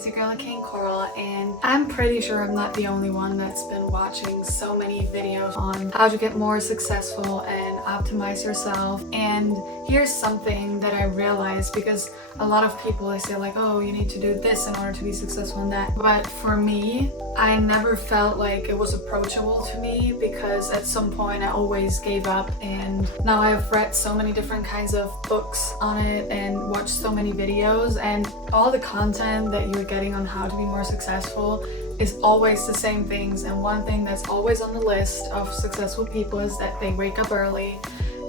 it's your girl King Coral, and I'm pretty sure I'm not the only one that's been watching so many videos on how to get more successful and optimize yourself. And here's something that I realized, because a lot of people, they say like, oh, you need to do this in order to be successful in that. But for me, I never felt like it was approachable to me, because at some point I always gave up. And now I've read so many different kinds of books on it and watched so many videos, and all the content that you're getting on how to be more successful is always the same things. And one thing that's always on the list of successful people is that they wake up early.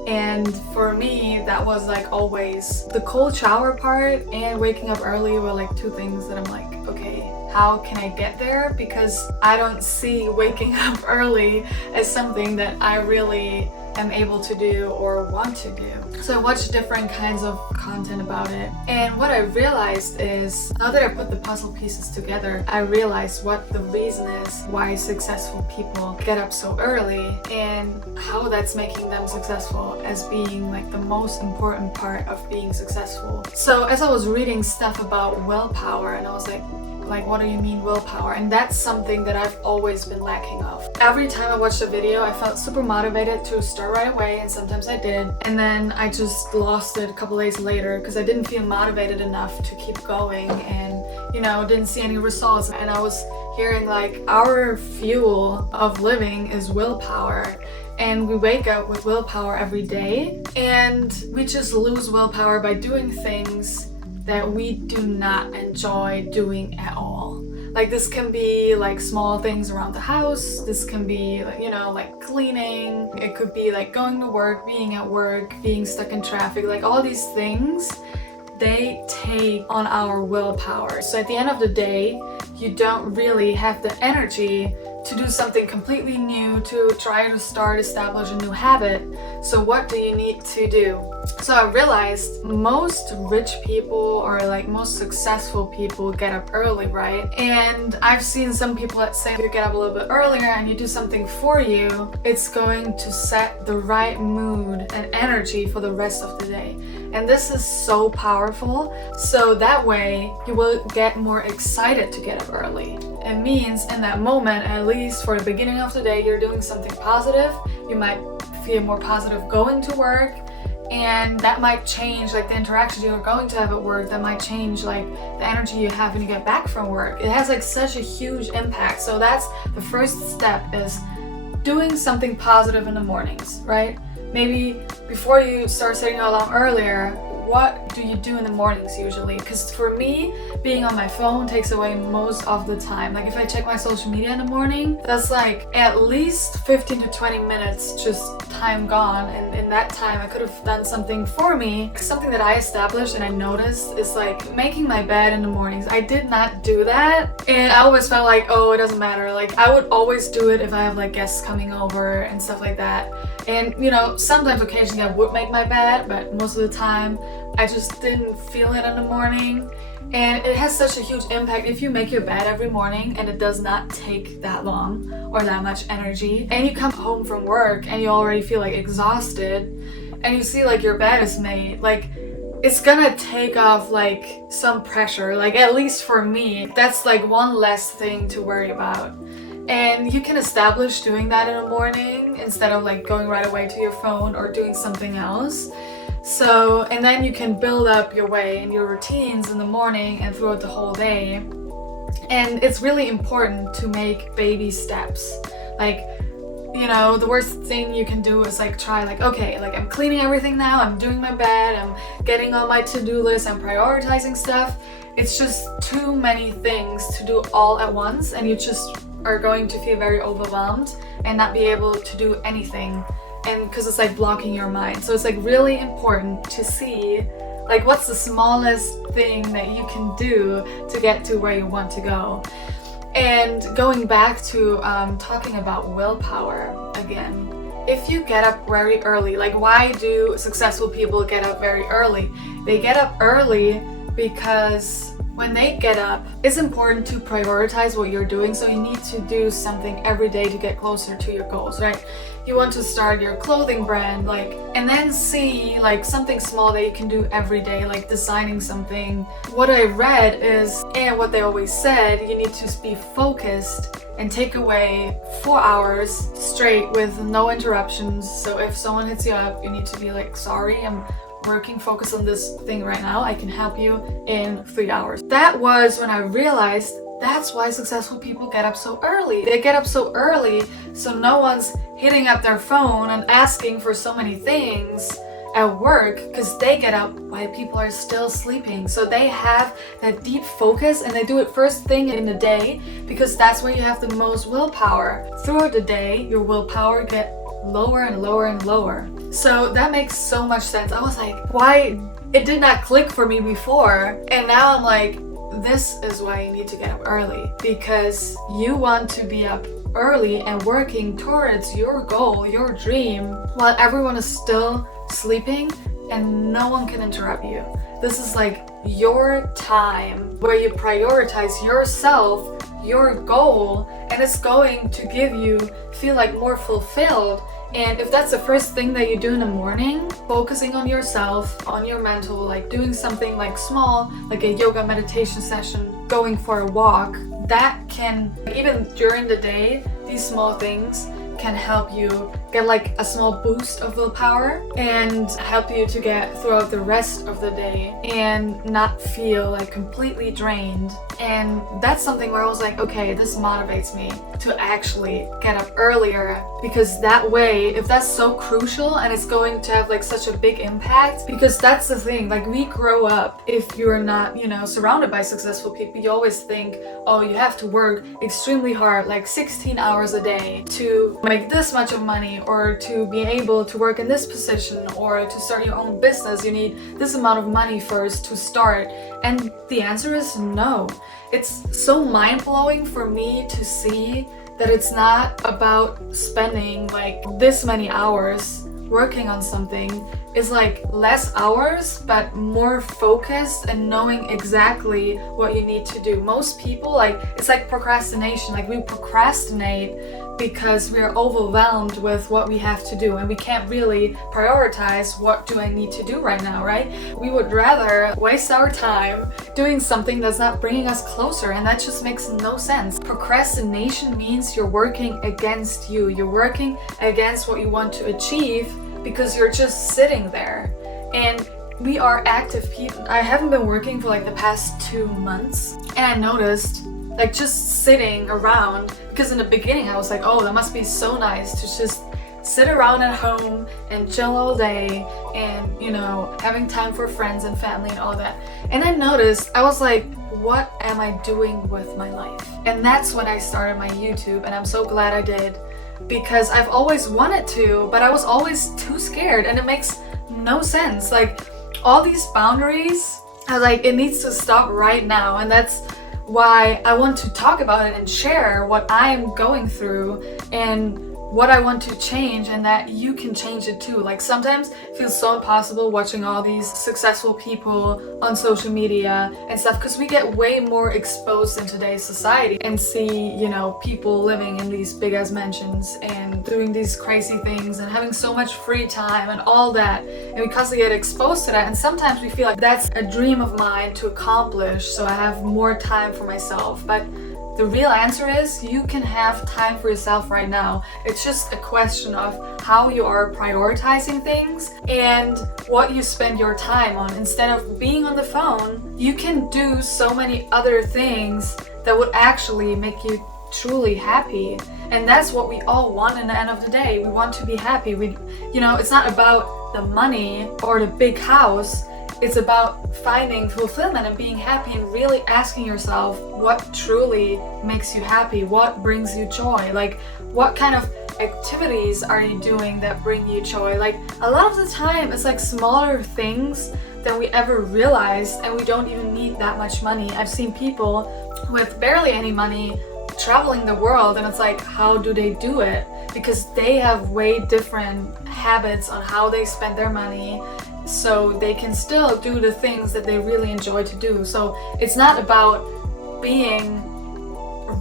And for me, that was like always the cold shower part and waking up early were like two things that I'm like, okay, how can I get there? Because I don't see waking up early as something that I really am able to do or want to do. So I watched different kinds of content about it, and what I realized is, now that I put the puzzle pieces together, I realized what the reason is why successful people get up so early, and how that's making them successful as being like the most important part of being successful. So as I was reading stuff about willpower, and I was like, what do you mean willpower? And that's something that I've always been lacking of. Every time I watched a video, I felt super motivated to start right away, and sometimes I did. And then I just lost it a couple days later because I didn't feel motivated enough to keep going, and didn't see any results. And I was hearing like, our fuel of living is willpower. And we wake up with willpower every day, and we just lose willpower by doing things that we do not enjoy doing at all. Like, this can be like small things around the house, this can be like cleaning, it could be like going to work, being at work, being stuck in traffic, like all these things, they take on our willpower. So at the end of the day, you don't really have the energy to do something completely new, to try to establish a new habit. So what do you need to do? So I realized most rich people, or like most successful people, get up early, right? And I've seen some people that say if you get up a little bit earlier and you do something for you, it's going to set the right mood and energy for the rest of the day. And this is so powerful. So that way you will get more excited to get up early. It means in that moment, at least for the beginning of the day, you're doing something positive. You might feel more positive going to work, and that might change like the interactions you're going to have at work. That might change like the energy you have when you get back from work. It has like such a huge impact. So that's the first step, is doing something positive in the mornings, right? Maybe before you start setting your alarm earlier, what do you do in the mornings usually? Because for me, being on my phone takes away most of the time. Like, if I check my social media in the morning, that's like at least 15 to 20 minutes just time gone. And in that time, I could have done something for me. Something that I established and I noticed is like making my bed in the mornings. I did not do that, and I always felt like, oh, it doesn't matter. Like, I would always do it if I have like guests coming over and stuff like that. And sometimes occasionally I would make my bed, but most of the time I just didn't feel it in the morning. And it has such a huge impact if you make your bed every morning, and it does not take that long or that much energy, and you come home from work and you already feel like exhausted, and you see like your bed is made, like it's gonna take off like some pressure. Like, at least for me, that's like one less thing to worry about. And you can establish doing that in the morning instead of like going right away to your phone or doing something else. So, and then you can build up your way and your routines in the morning and throughout the whole day. And it's really important to make baby steps. Like, the worst thing you can do is like try like, okay, like I'm cleaning everything now, I'm doing my bed, I'm getting on my to-do list, I'm prioritizing stuff. It's just too many things to do all at once, and you just are going to feel very overwhelmed and not be able to do anything, and because it's like blocking your mind. So it's like really important to see like what's the smallest thing that you can do to get to where you want to go. And going back to talking about willpower again, if you get up very early, like, why do successful people get up very early? They get up early because when they get up, it's important to prioritize what you're doing. So you need to do something every day to get closer to your goals, right? You want to start your clothing brand, like, and then see like something small that you can do every day, like designing something. What I read is, and what they always said, you need to be focused and take away 4 hours straight with no interruptions. So if someone hits you up, you need to be like, sorry, I'm working, focus on this thing right now. I can help you in 3 hours. That was when I realized that's why successful people get up so early. They get up so early so no one's hitting up their phone and asking for so many things at work, because they get up while people are still sleeping. So they have that deep focus and they do it first thing in the day, because that's where you have the most willpower. Throughout the day, your willpower get lower and lower and lower. So that makes so much sense. I was like, why it did not click for me before? And now I'm like, this is why you need to get up early, because you want to be up early and working towards your goal, your dream, while everyone is still sleeping and no one can interrupt you. This is like your time where you prioritize yourself, your goal, and it's going to give you feel like more fulfilled. And if that's the first thing that you do in the morning, focusing on yourself, on your mental, like doing something like small, like a yoga meditation session, going for a walk, that can, even during the day, these small things can help you get like a small boost of willpower and help you to get throughout the rest of the day and not feel like completely drained. And that's something where I was like, okay, this motivates me to actually get up earlier, because that way, if that's so crucial and it's going to have like such a big impact, because that's the thing, like we grow up, if you're not, surrounded by successful people, you always think, oh, you have to work extremely hard, like 16 hours a day to make this much of money, or to be able to work in this position, or to start your own business, you need this amount of money first to start. And the answer is no. It's so mind-blowing for me to see that it's not about spending like this many hours working on something. It's like less hours but more focused and knowing exactly what you need to do. Most people, like, it's like procrastination. Like we procrastinate because we're overwhelmed with what we have to do and we can't really prioritize what do I need to do right now, right? We would rather waste our time doing something that's not bringing us closer, and that just makes no sense. Procrastination means you're working against you. You're working against what you want to achieve because you're just sitting there. And we are active people. I haven't been working for like the past 2 months, and I noticed like just sitting around, because in the beginning I was like, oh, that must be so nice to just sit around at home and chill all day and, having time for friends and family and all that. And I noticed, I was like, what am I doing with my life? And that's when I started my YouTube, and I'm so glad I did, because I've always wanted to, but I was always too scared, and it makes no sense. Like all these boundaries, I was like, it needs to stop right now. And that's why I want to talk about it and share what I'm going through and what I want to change, and that you can change it too. Like sometimes it feels so impossible watching all these successful people on social media and stuff, because we get way more exposed in today's society and see, people living in these big ass mansions and doing these crazy things and having so much free time and all that. And we constantly get exposed to that, and sometimes we feel like that's a dream of mine to accomplish, so I have more time for myself. But the real answer is you can have time for yourself right now. It's just a question of how you are prioritizing things and what you spend your time on. Instead of being on the phone, you can do so many other things that would actually make you truly happy. And that's what we all want in the end of the day. We want to be happy. It's not about the money or the big house. It's about finding fulfillment and being happy and really asking yourself what truly makes you happy, what brings you joy, like what kind of activities are you doing that bring you joy. Like a lot of the time it's like smaller things than we ever realized, and we don't even need that much money. I've seen people with barely any money traveling the world, and it's like, how do they do it? Because they have way different habits on how they spend their money. so they can still do the things that they really enjoy to do. So it's not about being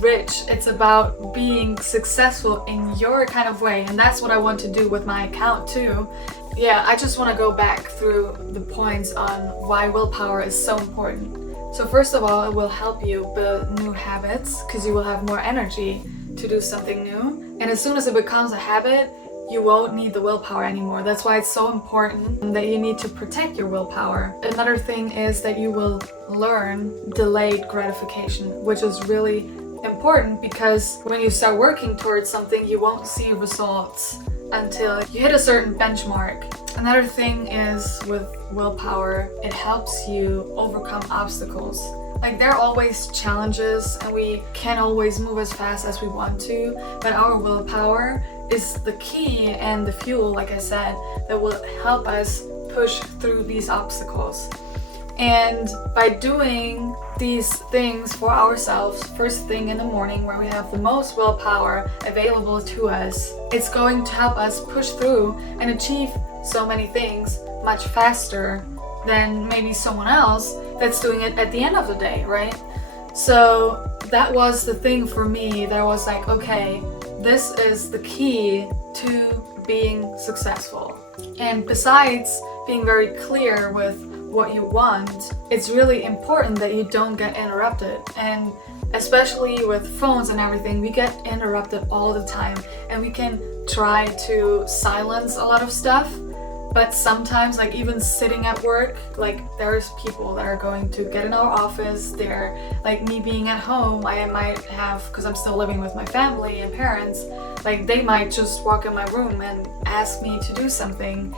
rich, it's about being successful in your kind of way, and that's what I want to do with my account too. Yeah, I just want to go back through the points on why willpower is so important. So first of all, it will help you build new habits because you will have more energy to do something new, and as soon as it becomes a habit, you won't need the willpower anymore. That's why it's so important that you need to protect your willpower. Another thing is that you will learn delayed gratification, which is really important because when you start working towards something, you won't see results until you hit a certain benchmark. Another thing is with willpower, it helps you overcome obstacles. Like, there are always challenges and we can't always move as fast as we want to, but our willpower is the key and the fuel, like I said, that will help us push through these obstacles. And by doing these things for ourselves first thing in the morning, where we have the most willpower available to us, it's going to help us push through and achieve so many things much faster than maybe someone else that's doing it at the end of the day, right? So that was the thing for me. That was like, okay, this is the key to being successful. And besides being very clear with what you want, it's really important that you don't get interrupted. And especially with phones and everything, we get interrupted all the time, and we can try to silence a lot of stuff, but sometimes, like even sitting at work, like there's people that are going to get in our office. They're like, me being at home, I might have, because I'm still living with my family and parents, like they might just walk in my room and ask me to do something,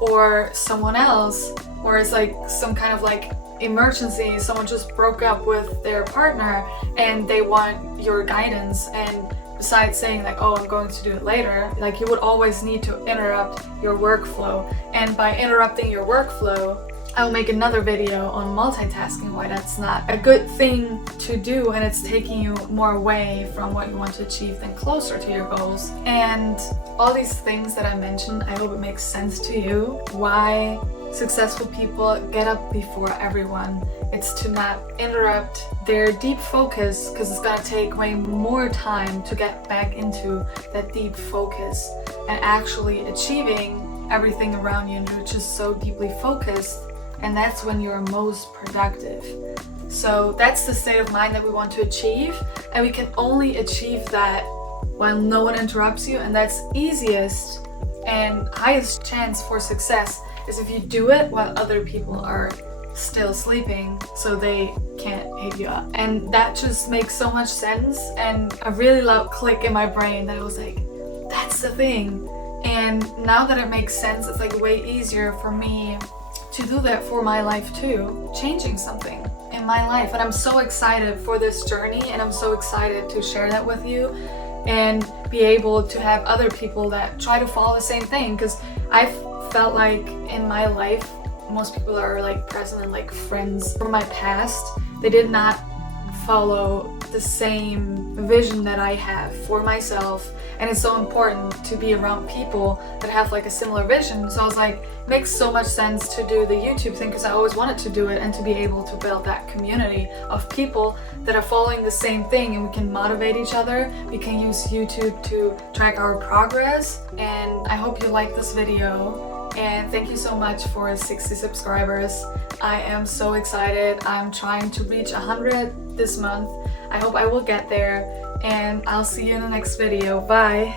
or someone else, or it's like some kind of like emergency, someone just broke up with their partner and they want your guidance. And besides saying like, oh, I'm going to do it later, like you would always need to interrupt your workflow. And by interrupting your workflow, I will make another video on multitasking, why that's not a good thing to do, and it's taking you more away from what you want to achieve than closer to your goals. And all these things that I mentioned, I hope it makes sense to you why successful people get up before everyone. It's to not interrupt their deep focus, because it's gonna take way more time to get back into that deep focus and actually achieving everything around you, and you're just so deeply focused, and that's when you're most productive. So that's the state of mind that we want to achieve, and we can only achieve that when no one interrupts you, and that's easiest and highest chance for success is if you do it while other people are still sleeping, so they can't hit you up. And that just makes so much sense, and a really loud click in my brain that I was like, that's the thing. And now that it makes sense, it's like way easier for me to do that for my life too, changing something in my life. And I'm so excited for this journey, and I'm so excited to share that with you and be able to have other people that try to follow the same thing, because I've felt like in my life, most people are like present and like friends from my past, they did not follow the same vision that I have for myself. And it's so important to be around people that have like a similar vision. So I was like, it makes so much sense to do the YouTube thing, because I always wanted to do it and to be able to build that community of people that are following the same thing, and we can motivate each other. We can use YouTube to track our progress. And I hope you like this video, and thank you so much for 60 subscribers. I am so excited. I'm trying to reach 100 this month. I hope I will get there, and I'll see you in the next video. Bye!